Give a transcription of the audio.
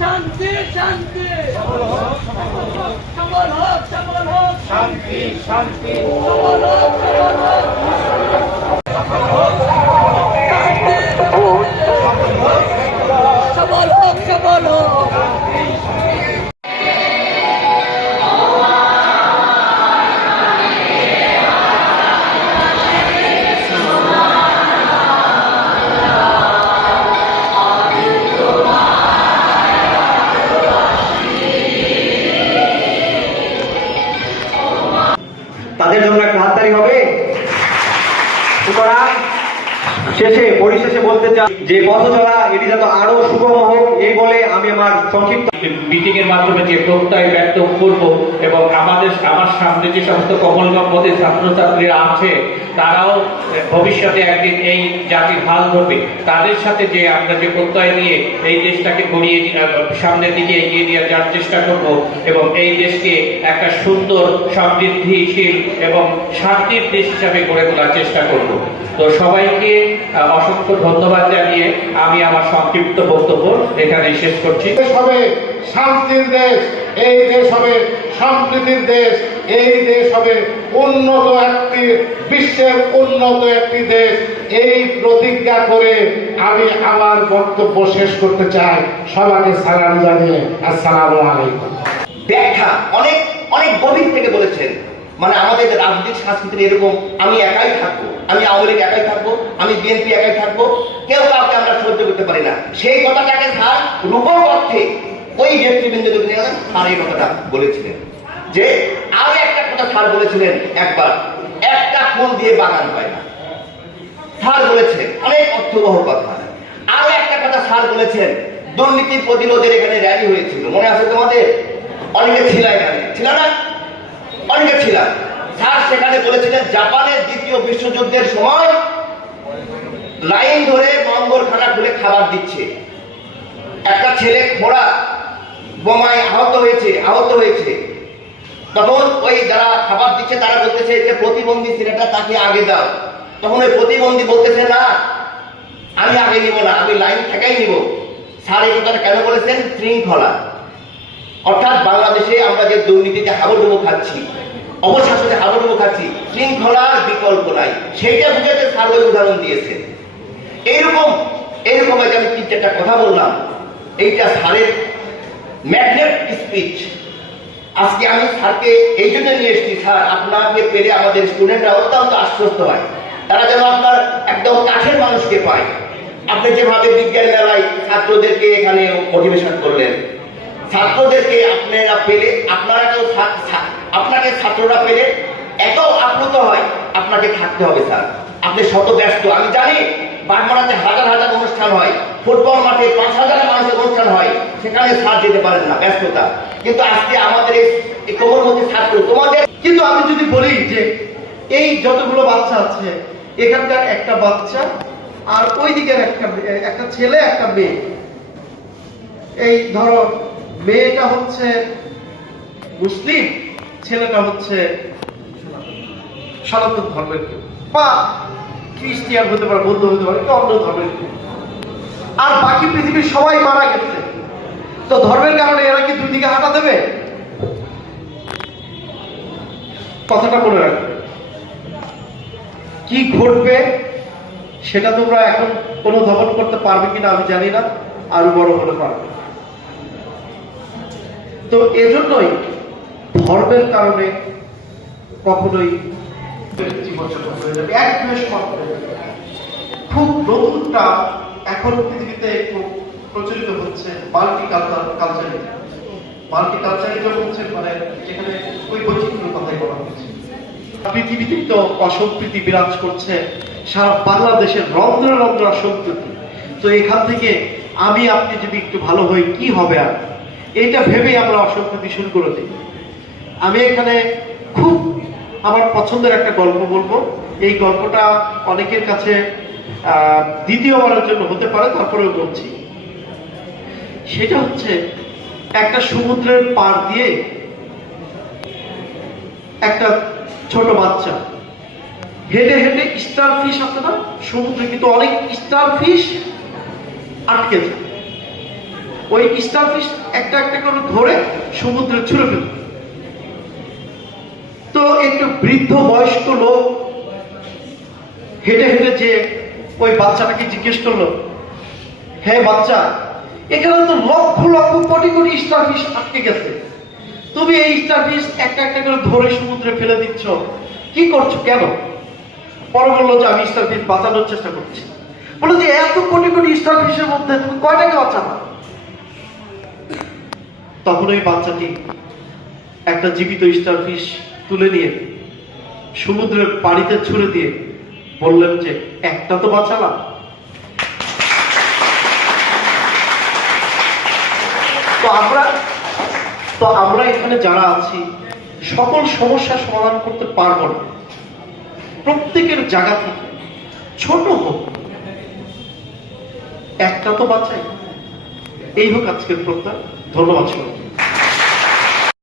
শান্তি শান্তি। সবল হোক সবল হোক। শান্তি শান্তি। সবল হোক সবল হোক। হাততালি হবে। সুতরাং শেষে, পরিশেষে বলতে চাই যে পথ চলা এটি যাতে আরও সুগম হোক, এই বলে আমি আমার সংক্ষিপ্ত মিটিং এর মাধ্যমে যে প্রত্যয় ব্যক্ত করব এবং আমাদের, আমার সামনে যে সমস্ত কমলগম্বদের ছাত্রছাত্রীরা আছে, তারাও ভবিষ্যতে একদিন এই জাতির হাল ধরবে। তাদের সাথে যে আমরা যে প্রত্যয় নিয়ে এই দেশটাকে গড়িয়ে সামনের দিকে এগিয়ে নিয়ে যাওয়ার চেষ্টা করব এবং এই দেশকে একটা সুন্দর, সমৃদ্ধিশীল এবং শান্তির দেশ হিসাবে গড়ে তোলার চেষ্টা করব। তো সবাইকে অসংখ্য ধন্যবাদ জানিয়ে আমি আমার সংক্ষিপ্ত বক্তব্য এখানে শেষ করছি। হবে শান্তির দেশ, এই দেশ হবে সম্প্রীতির দেশ, এই দেশ হবে উন্নত একটি, বিশ্বের উন্নত একটি দেশ। এই প্রতিজ্ঞা করে আমি আমার বক্তব্য শেষ করতে চাই। সবাইকে সালাম জানিয়ে আসসালামু আলাইকুম। ব্যাখ্যা অনেক অনেক গভীর থেকে বলেছেন মানে আমাদের রাজনৈতিক সংস্কৃতির এরকম, আমি একাই থাকব, আমি আওয়ামী লীগ একাই থাকব, আমি বিএনপি একাই থাকব, কেউ কাউকে আমরা সহ্য করতে পারি না। সেই কথাটাকে স্যার রূপক অর্থে ওই নেতৃবৃন্দকে নিয়ে স্যার, এই কথাটা বলেছিলেন। যে আর একটা কথা স্যার বলেছিলেন একবার, একটা ফুল দিয়ে বাগান হয় না। স্যার বলেছেন অনেক অর্থবহ কথা। আরও একটা কথা স্যার বলেছেন দুর্নীতি প্রতিরোধের এখানে র্যালি হয়েছিল। মনে আছে তোমাদের? অনেকে ছিল এখানে। ছিল না? অনেকে ছিলাম। স্যার সেখানে বলেছিলেন, জাপানের দ্বিতীয় বিশ্বযুদ্ধের সময় লাইন ধরে মঙ্গলখানা খুলে খাবার দিচ্ছে। একটা ছেলে খোড়া বোমায় আহত হয়েছে আহত হয়েছে। তখন ওই যারা খাবার দিচ্ছে, তারা বলতেছে যে, প্রতিবন্ধী ছেলেটা তাকে আগে দাও। তখন ওই প্রতিবন্ধী বলতেছে, না, আমি আগে নিব না, আমি লাইন থেকেই নিব। স্যার এই কথাটা কেন বলেছেন? শৃঙ্খলা। অর্থাৎ বাংলাদেশে আমরা যে দুর্নীতিতে হাবুডুবু খাচ্ছি অবশাসনে হাবুডুবু খাচ্ছি, শৃঙ্খলার বিকল্প নাই। সেইটা বুঝাতে স্যার ওই উদাহরণ দিয়েছেন। এইরকম এইরকম আমি তিন চারটা কথা বললাম। এইটা স্যারের ম্যাগনেট স্পিচ আজকে আমি স্যারকে এই জন্য নিয়ে এসেছি, স্যার, আপনাকে পেলে আমাদের স্টুডেন্টরা অত্যন্ত আশ্বস্ত হয়। তারা যেন আপনার একদম কাঠের মানুষকে পায়। আপনি যেভাবে বিজ্ঞান মেলায় ছাত্রদেরকে এখানে মোটিভেশন করলেন, ছাত্রদেরকে আপনারা পেলে আপনারা কেউ আপনাকে ছাত্ররা পেলে এত আপ্লুত হয়, আপনাকে থাকতে হবে, স্যার। আপনি শত ব্যস্ত, আমি জানি বাগমারাতে হাজার হাজার অনুষ্ঠান হয়। ফুটবল মাঠে পাঁচ হাজার মানুষের অনুষ্ঠান হয়। সেখানে স্যার যেতে পারেন না, ব্যস্ততা। কিন্তু আজকে আমাদের এই- এই কোমলমতি ছাত্র তোমাদের কিন্তু আমি যদি বলি যে এই যতগুলো বাচ্চা আছে, এখানকার একটা বাচ্চা আর ওই দিকের একটা একটা ছেলে, একটা মেয়ে। এই ধরো, মেয়েটা হচ্ছে মুসলিম, ছেলেটা হচ্ছে সনাতন ধর্মের কেউ। বা খ্রিস্টিয়ান হতে পারে, বৌদ্ধ হতে পারে কেউ অন্য ধর্মের আর বাকি পৃথিবীর সবাই মারা গেছে। তো ধর্মের কারণে এরা কি দুই দিকে হাঁটা দেবে? কথাটা মনে রাখবে। কি ঘটবে সেটা তোমরা এখন অনুধাবন করতে পারবে কিনা আমি জানি না আরও বড় হতে পারবে। তো এজন্যই ধর্মের কারণে কখনোই খুব নতুনটা এখন পৃথিবীতে খুব প্রচলিত হচ্ছে মাল্টি হচ্ছে মানে যেখানে ওই বৈচিত্র্যের কথাই বলা হচ্ছে। পৃথিবীতে তো অসম্প্রীতি বিরাজ করছে, সারা বাংলাদেশের রন্ধ্র রন্ধ্র অসম্প্রীতি। তো এখান থেকে আমি, আপনি যদি একটু ভালো হই, কি হবে আর? এইটা ভেবেই আমরা অসম্প্রীতি শুরু করে দিই। আমি এখানে খুব আমার পছন্দের একটা গল্প বলব। এই গল্পটা অনেকের কাছে দ্বিতীয়বারের জন্য হতে পারে, তারপরেও বলছি। সেটা হচ্ছে, একটা সমুদ্রের পার দিয়ে একটা ছোট বাচ্চা। হেঁটে হেঁটে স্টার ফিশ আছে না? সমুদ্রে কিন্তু অনেক স্টার ফিশ আটকে যায়। ওই স্টার ফিশ একটা একটা করে ধরে সমুদ্রে ছুঁড়ে ফেলত তো একটু বৃদ্ধ বয়স্ক লোক হেঁটে হেঁটে যে ওই বাচ্চাটাকে জিজ্ঞেস করল হ্যাঁ বাচ্চা, এখানে তো লক্ষ লক্ষ কোটি কোটি স্টারফিশ আটকে গেছে। তুমি এই স্টারফিশ একটা একটা করে ধরে সমুদ্রে ফেলে দিচ্ছ। কি করছ কেন? পরে বলল যে, আমি স্টারফিশ বাঁচানোর চেষ্টা করছি। বলো যে, এত কোটি কোটি স্টারফিশের মধ্যে তুমি কয়টাকে বাঁচাবা? তখন ওই বাচ্চাটি একটা জীবিত স্টারফিশ তুলে নিয়ে, সমুদ্রের পানিতে ছুড়ে দিয়ে বললেন যে, একটা তো বাঁচালাম। তো আমরা তো আমরা এখানে যারা আছি, সকল সমস্যার সমাধান করতে পারব না। প্রত্যেকের জায়গা থেকে, ছোট হোক, একটা তো বাঁচাই। এই হোক আজকের প্রত্যয় ধন্যবাদ সবাইকে।